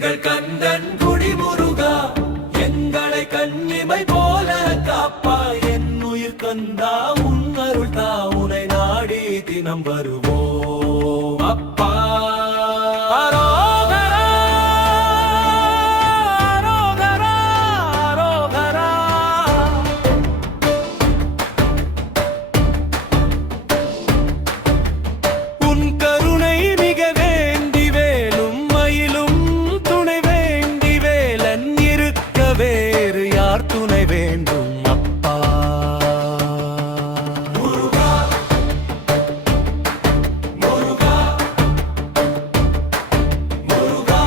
எங்கள் கந்தன் குடி முருகா எங்களை கண்ணிமை போல காப்பா என் உயிர் கந்தா உன் அருள் தா உனை நாடி தினம் வருவோம் அப்பா. துணை வேண்டும் அப்பா. முருகா முருகா முருகா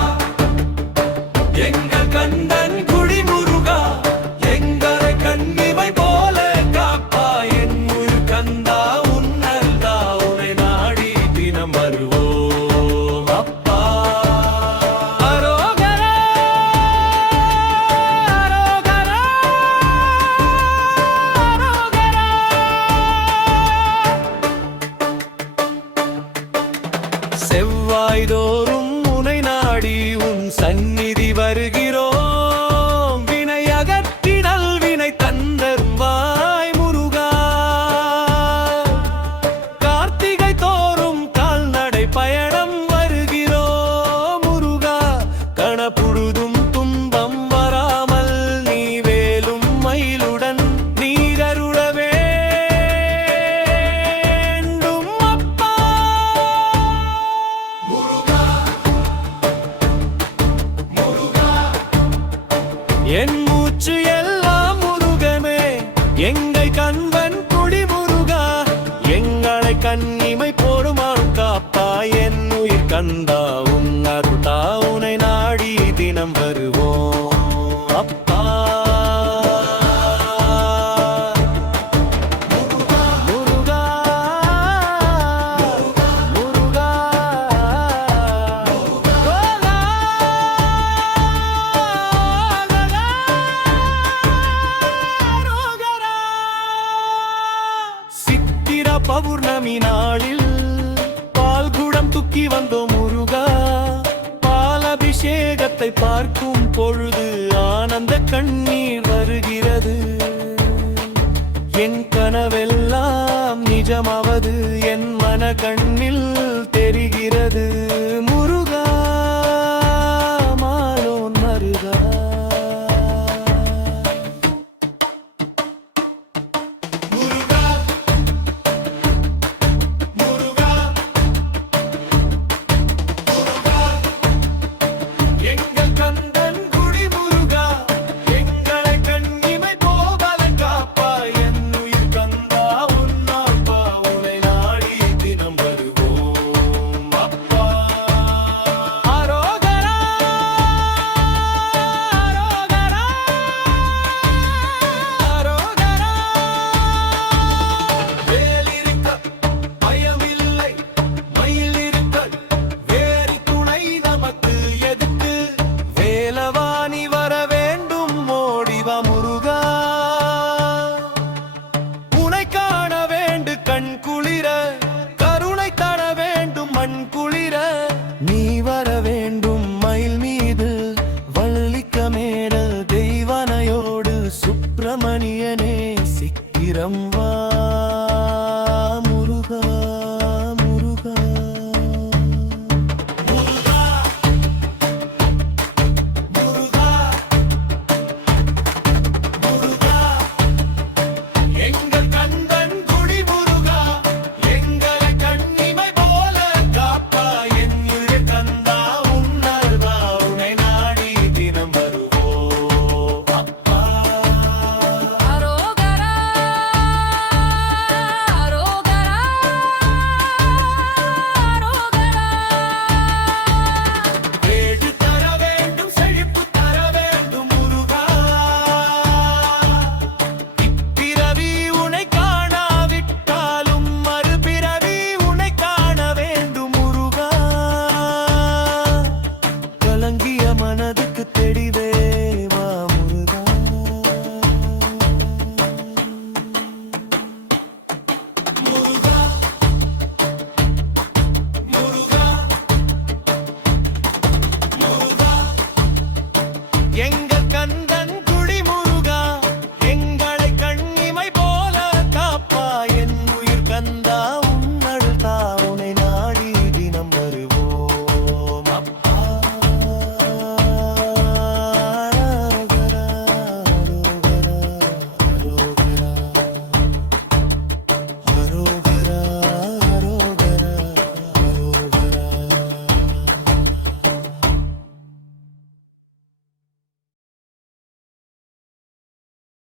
எங்கள் கந்தன் குடி முருகா எங்களை கண்ணிமை போல காப்பா என் உயிர் கந்தா உன்னல் தா உனை நாடி தினம் வருவோம் அப்பா. செவ்வாய்தோறும் உனை நாடி உன் சந்நிதி வருகிறோம் வினை அகற்றினல் வினை தந்தருவாய் முருகா. கார்த்திகை தோறும் கால்நடை பயணம் வருகிறோம் முருகா. கணப்புழுதும் துன்பம் வராமல் நீ வேலும் மயிலுடன் நீரருளவே என் மூச்சு எல்லாம் முருகமே எங்கள் கண்பன் குடி முருகா எங்களை கண்ணிமை போடுமாறு காப்பா என் உயிர் கந்தா உன் அருள்தா உனை நாடி தினம் வருவோம் அப்பா. பௌர்ணமி நாளில் பால் குடம் துக்கி வந்தோம் முருகா. பாலபிஷேகத்தை பார்க்கும் பொழுது ஆனந்த கண்ணீர் வருகிறது. என் கனவெல்லாம் நிஜமாவது என் மன கண்ணில் தெரிகிறது முருகா மாலோன் மருகா. நீ வர வேண்டும் மயில் மீது வள்ளிக்கமேடல் தெய்வனையோடு சுப்பிரமணியனே சிக்கிரம் வா முருகா முருகா. முருகா முருகா முருகா எங்கள் கந்தன் குடி முருகா எங்களை கண்ணிமை போல காப்பா என் உயிர் கந்தா உன்னல் தா உனை நாடி தினம் வருவோம் அப்பா. அரோகரா எங்க